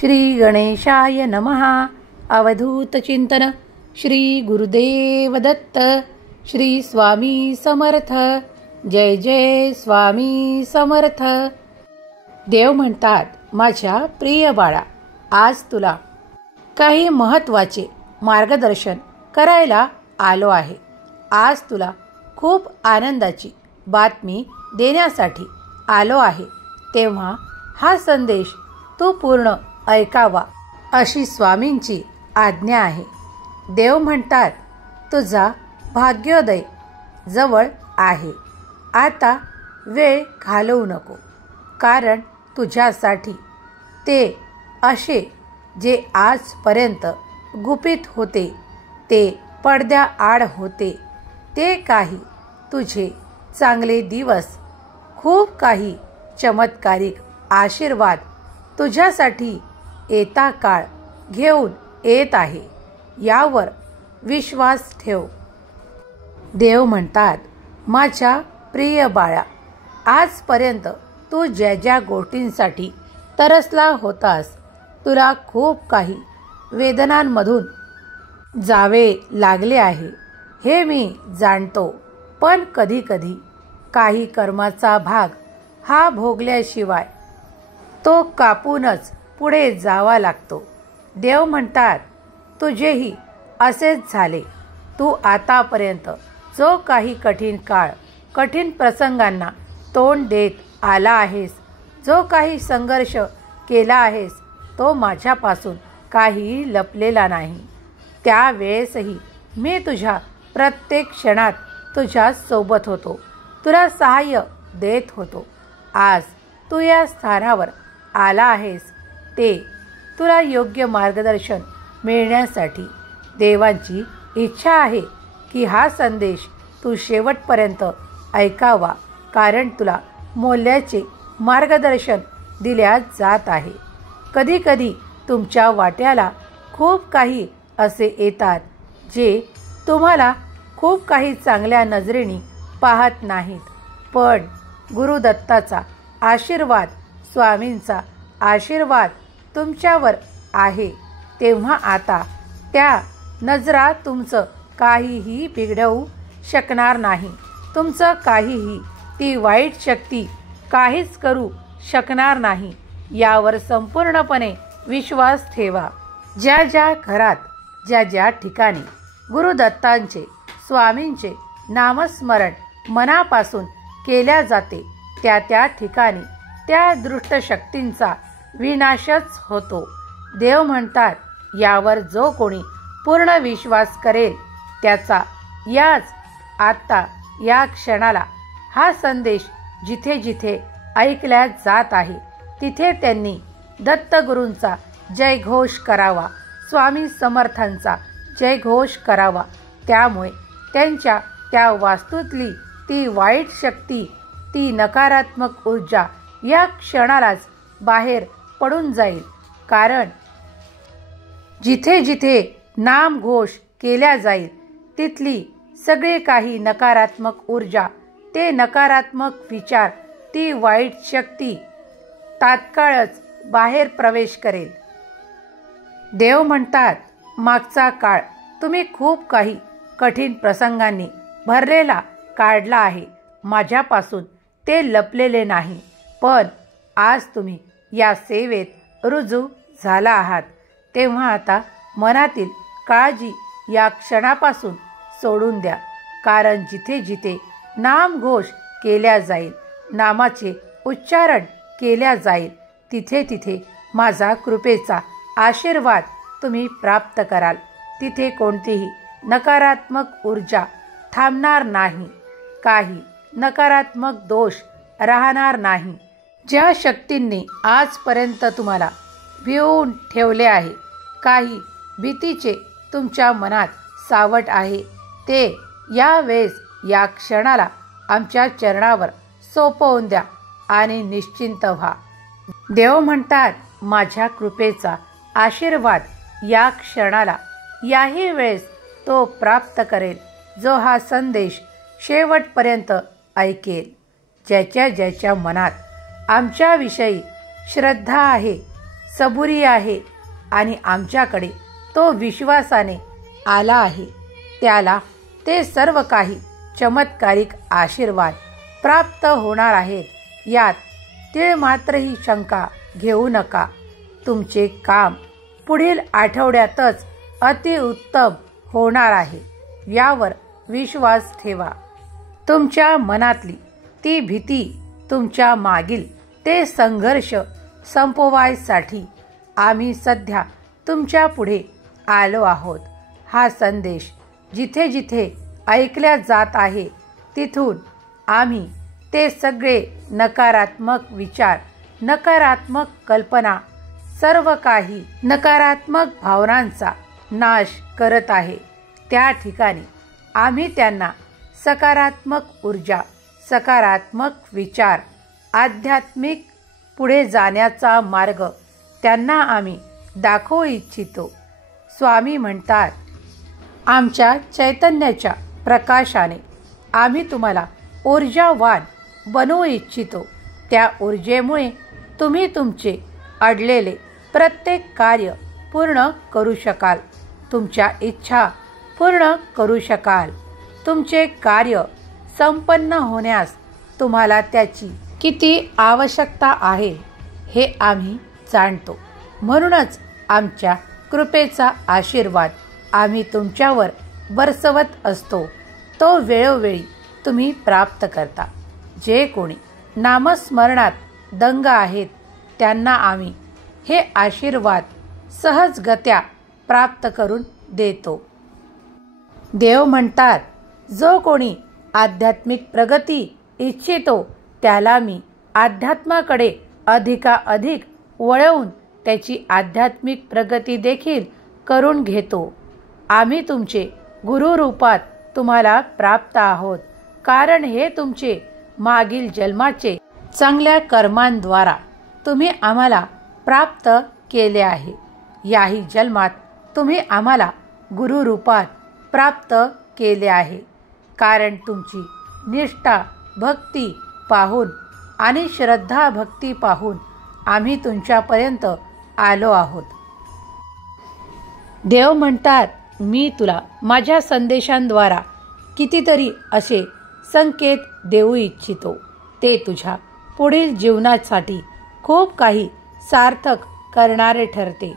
श्री गणेशाय नमः. अवधूत चिंतन. श्री गुरुदेव दत्त. श्री स्वामी समर्थ. जय जय स्वामी समर्थ. देव म्हणतात, माझ्या प्रिय बाळा, आज तुला काही महत्त्वाचे मार्गदर्शन करायला आलो आहे. आज तुला खूप आनंदाची बातमी देण्यासाठी आलो आहे. तेव्हा हा संदेश तू पूर्ण ऐकावा अशी स्वामींची आज्ञा आहे. देव म्हणतात, तुझा भाग्योदय जवळ आहे. आता वेळ घालवू नको, कारण तुझ्यासाठी ते असे जे आजपर्यंत गुपित होते, ते पडद्याआड होते, ते काही तुझे चांगले दिवस, खूप काही चमत्कारिक आशीर्वाद तुझ्यासाठी येता काळ घेऊन येत आहे. यावर विश्वास ठेव. देव म्हणतात, माझ्या प्रिय बाळा, आजपर्यंत तू ज्या ज्या गोष्टींसाठी तरसला होतास, तुला खूप काही वेदनांमधून जावे लागले आहे, हे मी जाणतो. पण कधी कधी काही कर्माचा भाग हा भोगल्याशिवाय तो कापूनच पुढे जावा लागतो. देव म्हणतात, तुझेही असेच झाले. तू आतापर्यंत जो काही कठीण काळ, कठीण प्रसंगांना तोंड देत आला आहेस, जो काही संघर्ष केला आहेस, तो माझ्यापासून काही लपलेला नाही. त्यावेळेसही मी तुझ्या प्रत्येक क्षणात तुझ्या सोबत होतो, तुला सहाय्य देत होतो. आज तू या स्थानावर आला आहेस, ते तुला योग्य मार्गदर्शन मिळण्यासाठी. देवांची इच्छा आहे की हा संदेश तू शेवटपर्यंत ऐकावा, कारण तुला मोलाचे मार्गदर्शन दिल्या जात आहे. कधी कधी तुमच्या वाट्याला खूप काही असे येतात जे तुम्हाला खूप काही चांगल्या नजरेने पाहत नाहीत, पण गुरुदत्ताचा आशीर्वाद, स्वामींचा आशीर्वाद तुमच्यावर आहे. तेव्हा आता त्या नजरा तुमचं काहीही बिघडवू शकणार नाही. तुमचं काहीही ती वाईट शक्ती काहीच करू शकणार नाही. यावर संपूर्णपणे विश्वास ठेवा. ज्या ज्या घरात, ज्या ज्या ठिकाणी गुरुदत्तांचे, स्वामींचे नामस्मरण मनापासून केल्या जाते, त्या त्या ठिकाणी त्या दुष्ट शक्तींचा विनाशच होतो. देव म्हणतात, यावर जो कोणी पूर्ण विश्वास करेल, त्याचा याच आत्ता या क्षणाला हा संदेश जिथे जिथे ऐकल्या जात आहे, तिथे त्यांनी दत्तगुरूंचा जयघोष करावा, स्वामी समर्थांचा जयघोष करावा. त्यामुळे त्यांच्या त्या वास्तूतली ती वाईट शक्ती, ती नकारात्मक ऊर्जा या क्षणालाच बाहेर पडून जाईल. कारण जिथे जिथे नामघोष केल्या जाईल, तिथली सगळे काही नकारात्मक ऊर्जा, ते नकारात्मक विचार, ती वाईट शक्ती तात्काळच बाहेर प्रवेश करेल. देव म्हणतात, मागचा काळ तुम्ही खूप काही कठीण प्रसंगांनी भरलेला काढला आहे. माझ्यापासून ते लपलेले नाही. पण आज तुम्ही या सेवेत रुजू झाला आहात, तेव्हा आता मनातील काळजी या क्षणापासून सोडून द्या. कारण जिथे जिथे नामघोष केल्या जाईल, नामाचे उच्चारण केल्या जाईल, तिथे तिथे माझा कृपेचा आशीर्वाद तुम्ही प्राप्त कराल. तिथे कोणतीही नकारात्मक ऊर्जा थांबणार नाही, काही नकारात्मक दोष राहणार नाही. ज्या शक्तींनी आजपर्यंत तुम्हाला भिवून ठेवले आहे, काही भीतीचे तुमच्या मनात सावट आहे, ते यावेळेस या क्षणाला आमच्या चरणावर सोपवून द्या आणि निश्चिंत व्हा. देव म्हणतात, माझ्या कृपेचा आशीर्वाद या क्षणाला, याही वेळेस तो प्राप्त करेल, जो हा संदेश शेवटपर्यंत ऐकेल. ज्याच्या ज्याच्या मनात आमच्याविषयी श्रद्धा आहे, सबुरी आहे आणि आमच्याकडे तो विश्वासाने आला आहे, त्याला ते सर्व काही चमत्कारिक आशीर्वाद प्राप्त होणार आहेत, यात तीळ मात्रही शंका घेऊ नका. तुमचे काम पुढील आठवड्यातच अतिउत्तम होणार आहे, यावर विश्वास ठेवा. तुमच्या मनातली ती भीती, तुमच्या मागील ते संघर्ष संपवायसाठी आम्ही सध्या तुमच्या पुढे आलो आहोत. हा संदेश जिथे जिथे ऐकल्या जात आहे तिथून आम्ही ते सगळे नकारात्मक विचार, नकारात्मक कल्पना, सर्व काही नकारात्मक भावनांचा नाश करत आहे. त्या ठिकाणी आम्ही त्यांना सकारात्मक ऊर्जा, सकारात्मक विचार, आध्यात्मिक पुढे जाण्याचा मार्ग त्यांना आम्ही दाखवू इच्छितो. स्वामी म्हणतात, आमच्या चैतन्याच्या प्रकाशाने आम्ही तुम्हाला ऊर्जावान बनवू इच्छितो. त्या ऊर्जेमुळे तुम्ही तुमचे अडलेले प्रत्येक कार्य पूर्ण करू शकाल, तुमच्या इच्छा पूर्ण करू शकाल. तुमचे कार्य संपन्न होण्यास तुम्हाला त्याची किती आवश्यकता आहे हे आम्ही जाणतो. म्हणूनच आमच्या कृपेचा आशीर्वाद आम्ही तुमच्यावर बरसवत असतो. तो वेळोवेळी तुम्ही प्राप्त करता. जे कोणी नामस्मरणात दंग आहेत त्यांना आम्ही हे आशीर्वाद सहजगत्या प्राप्त करून देतो. देव म्हणतात, जो कोणी आध्यात्मिक प्रगती इच्छितो त्याला मी अध्यात्माकडे अधिकाधिक वळवून त्याची आध्यात्मिक प्रगती देखील करून घेतो. आम्ही तुमचे गुरु रूपात तुम्हाला प्राप्त आहोत, कारण हे तुमचे मागील जन्माचे चांगल्या कर्मांद्वारा तुम्ही आम्हाला प्राप्त केले आहे. याही जन्मात तुम्ही आम्हाला गुरु रूपात प्राप्त केले आहे, कारण तुमची निष्ठा भक्ती पाहून आणि श्रद्धा भक्ती पाहून आम्ही तुमच्यापर्यंत आलो आहोत. देव म्हणतात, मी तुला माझ्या संदेशांद्वारा कितीतरी असे संकेत देऊ इच्छितो. ते तुझ्या पुढील जीवनासाठी खूप काही सार्थक करणारे ठरते.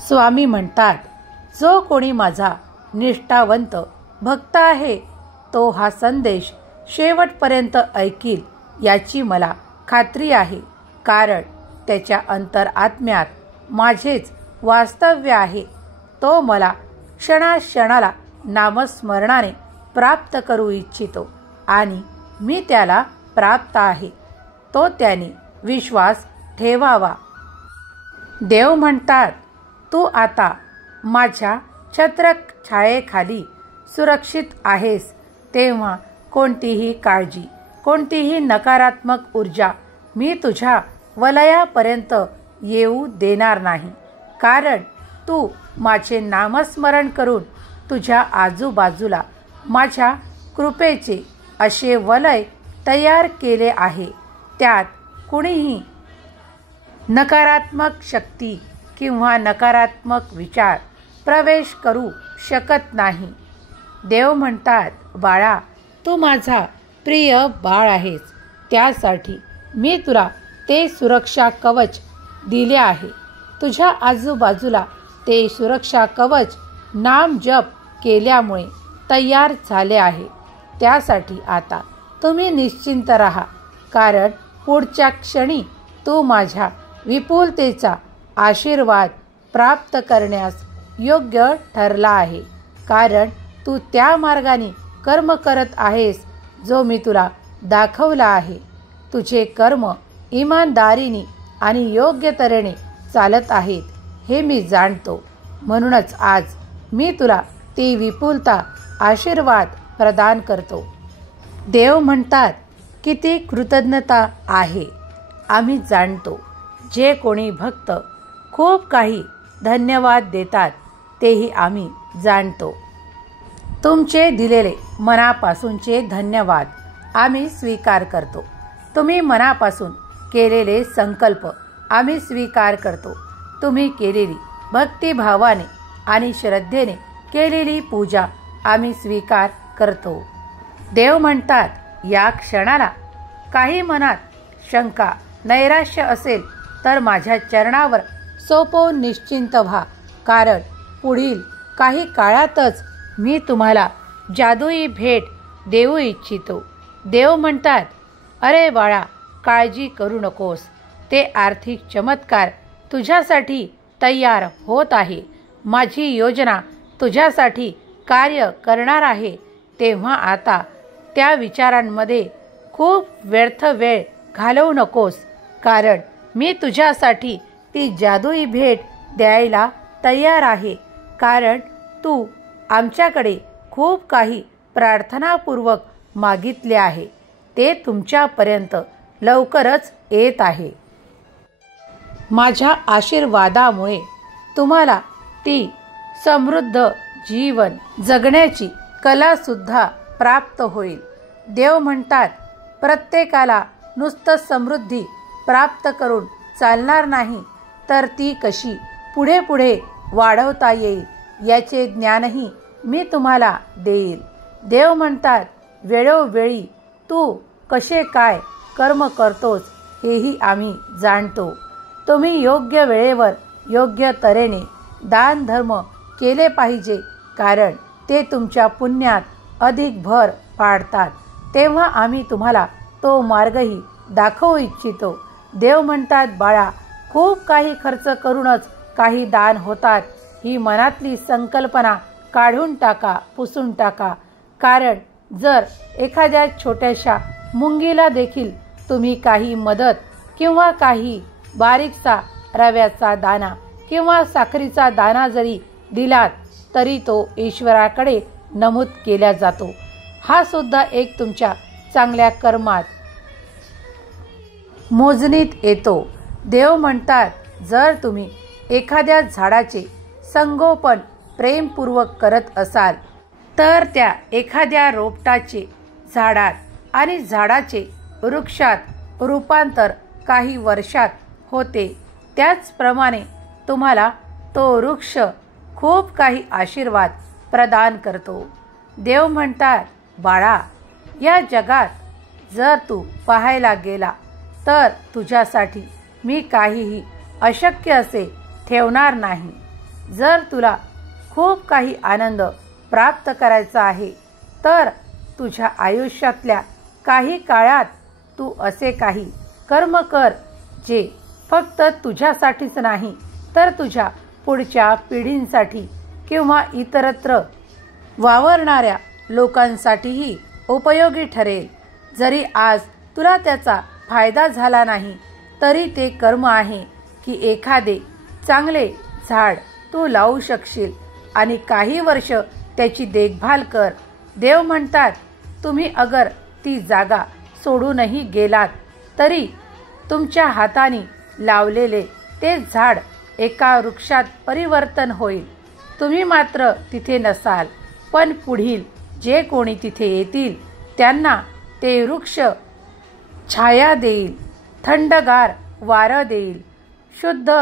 स्वामी म्हणतात, जो कोणी माझा निष्ठावंत भक्त आहे तो हा संदेश शेवटपर्यंत ऐकील याची मला खात्री आहे, कारण त्याच्या अंतरात्म्यात माझेच वास्तव्य आहे. तो मला क्षणाक्षणाला नामस्मरणाने प्राप्त करू इच्छितो आणि मी त्याला प्राप्त आहे. तो त्याने विश्वास ठेवावा. देव म्हणतात, तू आता माझ्या छत्रछायेखाली सुरक्षित आहेस, तेव्हा कोणतीही काळजी, कोणतीही नकारात्मक ऊर्जा मी तुझ्या वलयापर्यंत येऊ देणार नाही, कारण तू माझे नामस्मरण करून तुझ्या आजूबाजूला माझ्या कृपेचे असे वलय तयार केले आहे. त्यात कुणीही नकारात्मक शक्ती किंवा नकारात्मक विचार प्रवेश करू शकत नाही. देव म्हणतात, बाळा, तू माझा प्रिय बाळ आहेस, त्यासाठी मी तुला ते सुरक्षा कवच दिले आहे. तुझ्या आजूबाजूला ते सुरक्षा कवच नाम जप केल्यामुळे तयार झाले आहे. त्यासाठी आता तुम्ही निश्चिंत राहा, कारण पुढच्या क्षणी तू माझ्या विपुलतेचा आशीर्वाद प्राप्त करण्यास योग्य ठरला आहे, कारण तू त्या मार्गाने कर्म करत आहेस जो मी तुला दाखवला आहे. तुझे कर्म इमानदारीने आणि योग्य तऱ्हेने चालत आहेत हे मी जाणतो. म्हणूनच आज मी तुला ती विपुलता आशीर्वाद प्रदान करतो. देव म्हणतात, किती कृतज्ञता आहे. आम्ही जाणतो जे कोणी भक्त खूप काही धन्यवाद देतात तेही आम्ही जाणतो. तुमचे दिलेले मनापासूनचे धन्यवाद आम्ही स्वीकार करतो. तुम्ही मनापासून केलेले संकल्प आम्ही स्वीकार करतो. तुम्ही केलेली भक्तिभावाने आणि श्रद्धेने केलेली पूजा आम्ही स्वीकार करतो. देव म्हणतात, या क्षणाला काही मनात शंका नैराश्य असेल तर माझ्या चरणावर सोपवून निश्चिंत व्हा, कारण पुढील काही काळातच मी तुम्हाला जादुई भेट देऊ इच्छितो. देव म्हणतात, अरे बाळा, काळजी करू नकोस. ते आर्थिक चमत्कार तुझ्यासाठी तयार होत आहे. माझी योजना तुझ्यासाठी कार्य करणार आहे. तेव्हा आता त्या विचारांमध्ये खूप व्यर्थ वेळ घालवू नकोस, कारण मी तुझ्यासाठी ती जादुई भेट द्यायला तयार आहे. कारण तू आमच्याकडे खूप काही प्रार्थनापूर्वक मागितले आहे. ते तुमच्यापर्यंत लवकरच येत आहे. माझ्या आशीर्वादामुळे तुम्हाला ती समृद्ध जीवन जगण्याची कलासुद्धा प्राप्त होईल. देव म्हणतात, प्रत्येकाला नुसतं समृद्धी प्राप्त करून चालणार नाही, तर ती कशी पुढे पुढे वाढवता येईल याचे ज्ञानही मी तुम्हाला देईल. देव म्हणतात, वेळोवेळी तू कसे काय कर्म करतोस हेही आम्ही जाणतो. तुम्ही योग्य वेळेवर योग्य तऱ्हेने दान धर्म केले पाहिजे, कारण ते तुमच्या पुण्यात अधिक भर पाडतात. तेव्हा आम्ही तुम्हाला तो मार्गही दाखवू इच्छितो. देव म्हणतात, बाळा, खूप काही खर्च करूनच काही दान होतात. ही मनातली संकल्पना काढून टाका, पुसून टाका. कारण जर एखाद्या छोट्याशा मुंगीला देखील तुम्ही काही मदत किंवा काही बारीकसा रव्याचा दाना किंवा साखरीचा दाना जरी दिलात तरी तो ईश्वराकडे नमूद केला जातो. हा सुद्धा एक तुमच्या चांगल्या कर्मात मोजणीत येतो. देव म्हणतात, जर तुम्ही एखाद्या झाडाचे संगोपन प्रेमपूर्वक करत असाल तर त्या एखाद्या रोपटाचे झाडात आणि झाडाचे वृक्षात रूपांतर काही वर्षात होते. त्याचप्रमाणे तुम्हाला तो वृक्ष खूप काही आशीर्वाद प्रदान करतो. देव म्हणतात, बाळा, या जगात जर तू पाहायला गेला तर तुझ्यासाठी मी काहीही अशक्य असे ठेवणार नाही. जर तुला खूप काही आनंद प्राप्त करायचा आहे तर तुझ्या आयुष्यातल्या काही काळात तू असे काही कर्म कर जे फक्त तुझ्यासाठीच नाही तर तुझ्या पुढच्या पिढींसाठी किंवा इतरत्र वावरणाऱ्या लोकांसाठीही उपयोगी ठरेल. जरी आज तुला त्याचा फायदा झाला नाही तरी ते कर्म आहे की एखादे चांगले झाड तू लावू शकशील आणि काही वर्ष त्याची देखभाल कर. देव म्हणतात, तुम्ही अगर ती जागा सोडूनही गेलात तरी तुमच्या हाताने लावलेले ते झाड एका वृक्षात परिवर्तन होईल. तुम्ही मात्र तिथे नसाल, पण पुढील जे कोणी तिथे येतील त्यांना ते वृक्ष छाया देईल, थंडगार वारं देईल, शुद्ध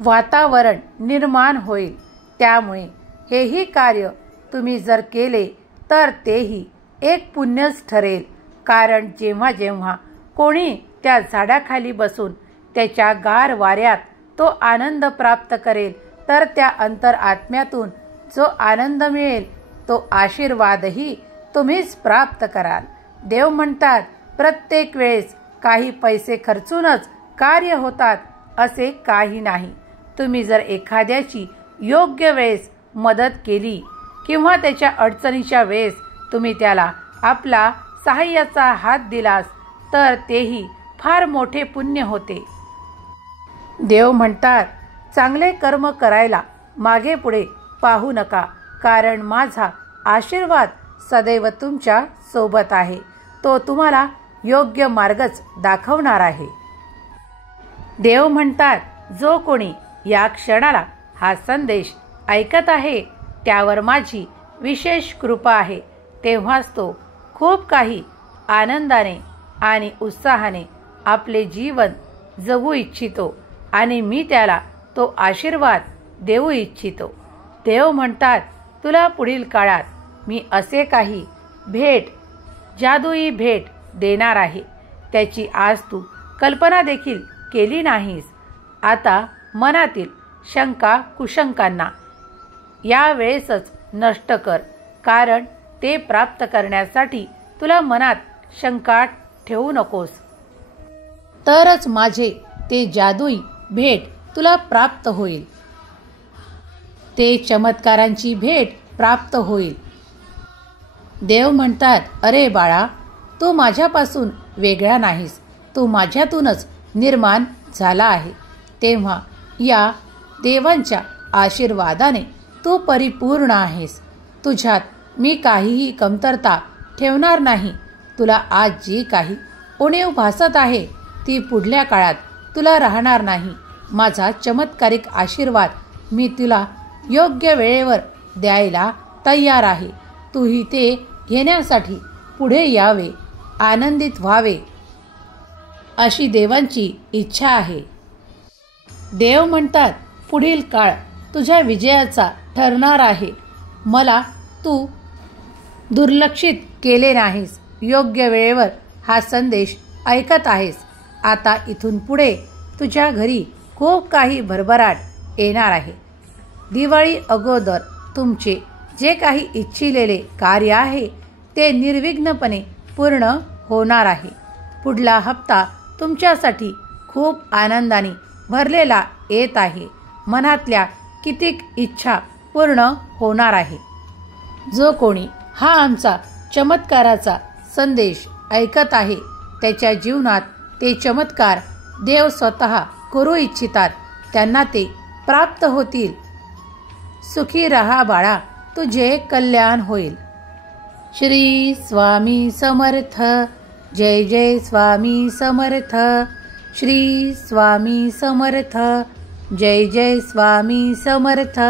वातावरण निर्माण होईल. त्यामुळे हेही कार्य तुम्ही जर केले तर तेही एक पुण्यच ठरेल. कारण जेव्हा जेव्हा कोणी त्या झाडाखाली बसून त्याच्या गार वाऱ्यात तो आनंद प्राप्त करेल तर त्या अंतरआत्म्यातून जो आनंद मिळेल तो आशीर्वादही तुम्हीच प्राप्त कराल. देव म्हणतात, प्रत्येक वेळेस काही पैसे खर्चूनच कार्य होतात असे काही नाही. तुम्ही जर एखाद्याची योग्य वेळेस मदत केली किंवा त्याच्या अडचणीच्या वेळेस तुम्ही त्याला आपला सहाय्याचा हात दिलास तर तेही फार मोठे पुण्य होते. देव म्हणतात, चांगले कर्म करायला मागे पुढे पाहू नका, कारण माझा आशीर्वाद सदैव तुमच्या सोबत आहे. तो तुम्हाला योग्य मार्गच दाखवणार आहे. देव म्हणतात, जो कोणी या क्षणाला हा संदेश ऐकत आहे त्यावर माझी विशेष कृपा आहे. तेव्हाच तो खूप काही आनंदाने आणि उत्साहाने आपले जीवन जगू इच्छितो. आणि मी त्याला तो आशीर्वाद देऊ इच्छितो. देव म्हणतात, तुला पुढील काळात मी असे काही जादुई भेट देणार आहे, त्याची आज तू कल्पना देखील केली नाहीस. आता मनातील शंका कुशंकांना यावेळेसच नष्ट कर, कारण ते प्राप्त करण्यासाठी तुला मनात शंका ठेवू नकोस. तरच माझे ते जादुई भेट तुला प्राप्त होईल. ते चमत्कारांची भेट प्राप्त होईल. देव म्हणतात, अरे बाळा, तू माझ्यापासून वेगळा नाहीस, तू माझ्यातूनच निर्माण झाला आहे. तेव्हा या देवांच्या आशीर्वादाने तू परिपूर्ण आहेस. तुझ्यात मी काहीही कमतरता ठेवणार नाही. तुला आज जी काही उणीव भासत आहे ती पुढल्या काळात तुला राहणार नाही. माझा चमत्कारिक आशीर्वाद मी तुला योग्य वेळेवर द्यायला तयार आहे. तूही ते घेण्यासाठी पुढे यावे, आनंदित व्हावे, अशी देवांची इच्छा आहे. देव म्हणतात, पुढील काळ तुझ्या विजयाचा ठरणार आहे. मला तू दुर्लक्षित केले नाहीस. योग्य वेळेवर हा संदेश ऐकत आहेस. आता इथून पुढे तुझ्या घरी खूप काही भरभराट येणार आहे. दिवाळी अगोदर तुमचे जे काही इच्छिलेले कार्य आहे ते निर्विघ्नपणे पूर्ण होणार आहे. पुढला हप्ता तुमच्यासाठी खूप आनंदाने भरलेला येत आहे. मनातल्या कितीक इच्छा पूर्ण होणार आहे. जो कोणी हा आमचा चमत्काराचा संदेश ऐकत आहे त्याच्या जीवनात ते चमत्कार देव स्वतः करू इच्छितात. त्यांना ते प्राप्त होतील. सुखी रहा बाळा, तुझे कल्याण होईल. श्री स्वामी समर्थ. जय जय स्वामी समर्थ. श्री स्वामी समर्थ. जय जय स्वामी समर्थ.